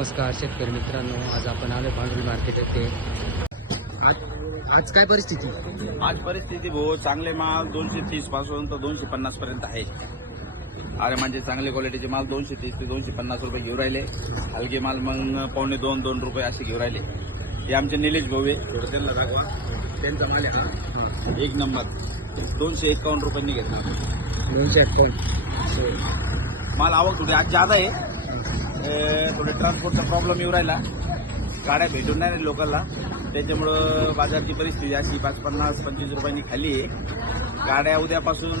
नमस्कार शेतकरी मित्रांनो, आज आपण आलो भांडवल मार्केट येथे. आज काय परिस्थिती? आज परिस्थिती भाऊ चांगले माल 230 पासून तर 250 पर्यंत आहे. अरे म्हणजे चांगले क्वालिटीचे माल 230 ते 250 रुपये घेऊन राहिले. हलके माल मग पावणे 2 रुपये असे घेऊन राहिले. हे आमचे निलेश भाऊ आहे, थोडं त्यांना दाखवा. त्यांचा माल आहे हा एक नंबर 251 रुपयांनी घेतला. 251 माल आवक थोडी आज जादा आहे. थोडे ट्रान्सपोर्टचा प्रॉब्लेम येऊ राहिला, गाड्या भेटून नाही लोकांना, त्याच्यामुळं बाजारची परिस्थिती अशी 50-25 रुपयांनी खाली आहे. गाड्या उद्यापासून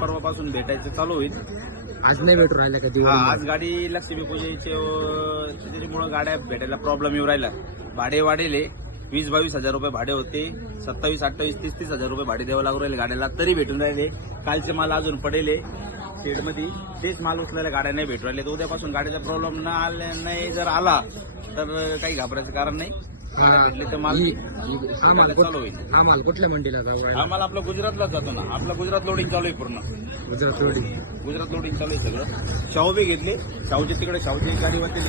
परवापासून भेटायचं चालू होईल. आज नाही भेटून राहिल्या कधी? आज गाडी लक्ष्मीपूजेचे त्याच्यामुळं गाड्या भेटायला प्रॉब्लेम येऊ राहिला. भाडे वाढेले 20-22 हजार रुपये भाडे होते, 27-28, 30-30 हजार रुपये भाडे द्यावं लागू राहिले गाड्याला, तरी भेटून राहिले. कालचे माल अजून पडेले शेडमध्ये, तेच माल उचलायला गाड्या नाही भेटू राहिले. तर उद्यापासून गाडीचा प्रॉब्लेम नाही जर आला तर काही घाबरायचं कारण नाही. गाड्या भेटले तर माल चालू होईल. हा माल कुठल्या मंडीला जाऊ? हा माल आपला गुजरातलाच जातो ना. आपला गुजरात लोडिंग चालू आहे पूर्ण. गुजरात लोडिंग चालू आहे सगळं. शाहू बी घेतले, शाहूचे तिकडे शाहूची गाडी होते.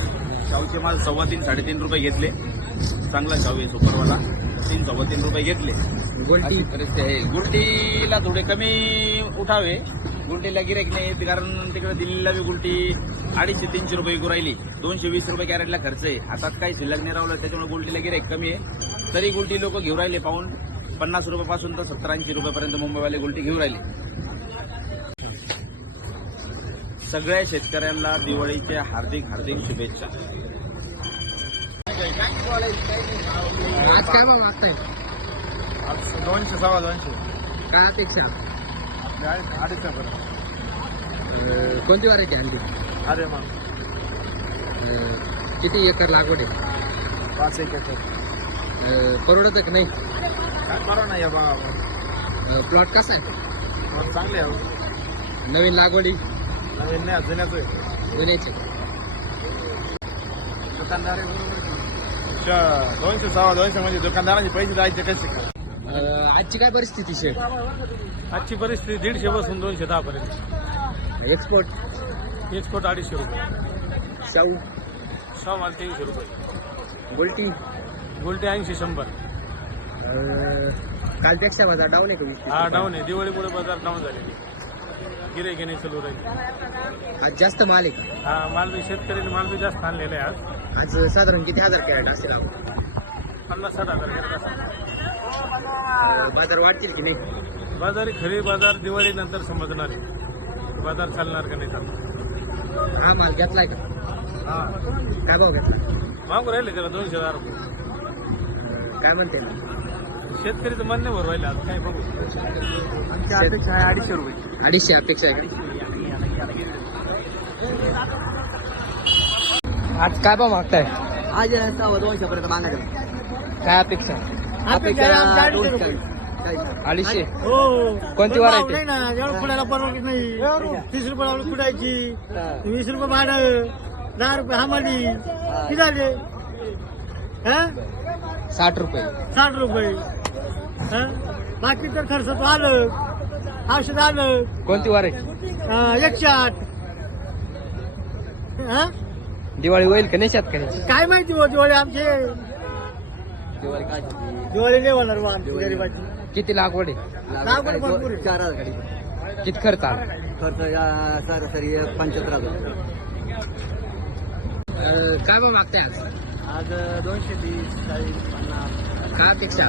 शाहूचे माल 3.25-3.5 रुपये घेतले. चांगला शाहू आहे सुपरवाला, 3-3.25 रुपये घेतले. परिस्थिती आहे. गुलटीला थोडे कमी उठावे. गुलटीला गिराईक नाही, कारण तिकडे दिल्लीला बी गुलटी 250-300 रुपये विकू राहिली. 220 रुपये कॅरेटला खर्च आहे. हातात काही शिल्लक नाही राहिलं, त्याच्यामुळे गुलटीला गिराईक कमी आहे. तरी गुलटी लोक घेऊ राहिले पाहून 50 रुपयापासून तर 70-80 रुपयापर्यंत मुंबईवाले गुलटी घेऊ राहिले. सगळ्या शेतकऱ्यांना दिवाळीच्या हार्दिक शुभेच्छा. आज काय भाव मागताय? 200-250 काय अपेक्षा? 250. कोणती व्हरायटी आणली? अरे मग किती एकर लागवड आहे? 5 एकर. परवडत का नाही? काय करा नाही बाबा. प्लॉट कसा आहे? चांगले आहे. नवीन लागवडी? नवीन नाही, जुन्याच आहे. जुन्याचे. दुकानदार 200-250 म्हणजे दुकानदारांचे पैसे द्यायचे कसे? आजची काय परिस्थिती शेड? आजची परिस्थिती 150 पासून 210 पर्यंत. एक्सपोर्ट 250 रुपये. शाहू माल 300 रुपये. गोल्टी 80-100. कालपेक्षा बाजार डाऊन आहे का? हा डाऊन आहे. दिवाळीमुळे बाजार डाऊन झालेली. गिराईक नाही चालू राहील. आज जास्त माल आहे का? हा माल बी शेतकऱ्यांनी माल बी जास्त आणलेला आहे. आज साधारण किती हजार कॅरेट असेल? 50-60 हजार कॅरेट असेल. बाजार वाढतील की नाही? बाजारी खरी बाजार दिवाळी नंतर समजणार आहे. बाजार चालणार का नाही चालणार. हा माल घेतलाय का? हा काय भाव घेतला? मागू राहिले त्याला 200 रुपये. काय म्हणते? शेतकरीचं मन नाही भरू राहिलं. आज काय बघू. आमची अपेक्षा आहे 250 रुपये. 250 अपेक्षा आहे का? आज काय भाव मागताय? आज 200 पर्यंत मागायचं. काय अपेक्षा? 250. कोणती व्हरायटी? नाही ना, एवढं पुण्याला परवडत नाही. 30 रुपये कुडायची, 20 रुपये भाडं, 10 रुपये हमाली, किती झाले? 60 रुपये. 60 रुपये. बाकी तर खर्च तो आलं, औषध आलं. कोणती व्हरायटी? 108. दिवाळी होईल का नाही शेतकऱ्याची? काय माहिती हो दिवाळी आमचे. दिवाळी नाही होणार बा आमची गरीबाची. किती लागवड आहे? लागवड भरपूर आहे. 4,000 गाडी. किती खर्च आला? खर्च सरासरी 75,000. काय भाव मागताय आज? आज 220, 40, 50. काय अपेक्षा?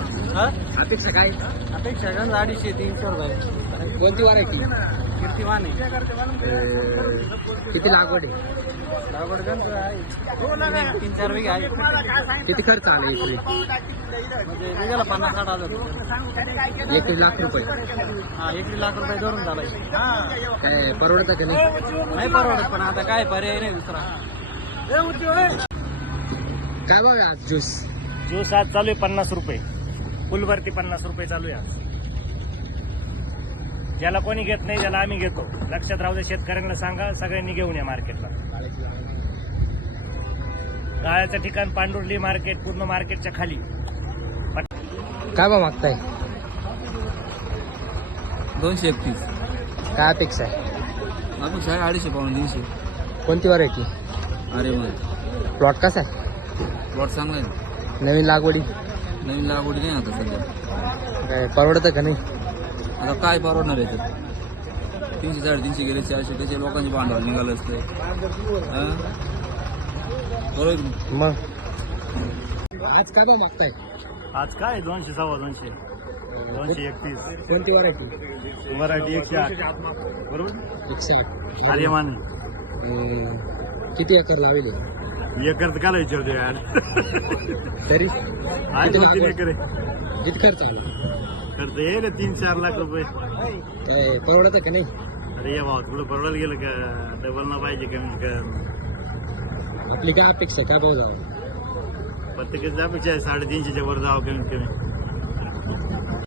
अपेक्षा काय? अपेक्षा 250-300 रुपये. कोणती व्हरायटी? कीर्तिमान आहे. किती लागवड आहे? लागवड गंज आहे. 3-4 बिघे आहे. किती खर्च आला इकडे? म्हणजे बिघाला 50-60 हजार रुपये. 1 लाख रुपये. हा 1 लाख रुपये धरून झालाय. काय परवडतं का नाही? नाही परवडत, पण आता काय पर्याय नाही दुसरा. काय भाव आहे आज ज्यूस? आज चालू आहे 50 रुपये. फुलवरती 50 रुपये चालू आहे आज. ज्याला कोणी घेत नाही, ज्याला आम्ही घेतो. लक्षात राहू दे, शेतकऱ्यांना सांगा, सगळ्यांनी घेऊन या मार्केटला. गाळ्याचं ठिकाण पांडुर्ली मार्केट, पूर्ण मार्केटच्या खाली. काय भाव मागताय? 231. काय अपेक्षा आहे? अपेक्षा आहे 250-300. कोणती व्हरायटी? अरे मग प्लॉट कसा आहे? प्लॉट चांगला आहे ना. नवीन लागवडी नवीन लागवडी नाही आता सध्या. काय परवडतं का नाही? आता काय परवडणार आहे तर 300 350 गेले 400 त्याचे लोकांचे भांडवल निघालं असतं. बरोबर. मग आज काय भाव मागताय? आज काय 200 250 231 कोणती व्हरायटी? मराठी 108 बरोबर. 108. आर्यमान किती एकर लावले? एकर तर काला विचारतो यार. तरी आज 2-3 एकर आहे. किती खर्च आला? खर्च येईल 3-4 लाख रुपये. काय परवडतं का नाही? अरे या भाव थोडं परवडायला गेलं का डबल ना पाहिजे कमी कर. आपली काय अपेक्षा? काय भाव जावं? प्रत्येकाची अपेक्षा आहे 350च्या वर जावं कमीत कमी.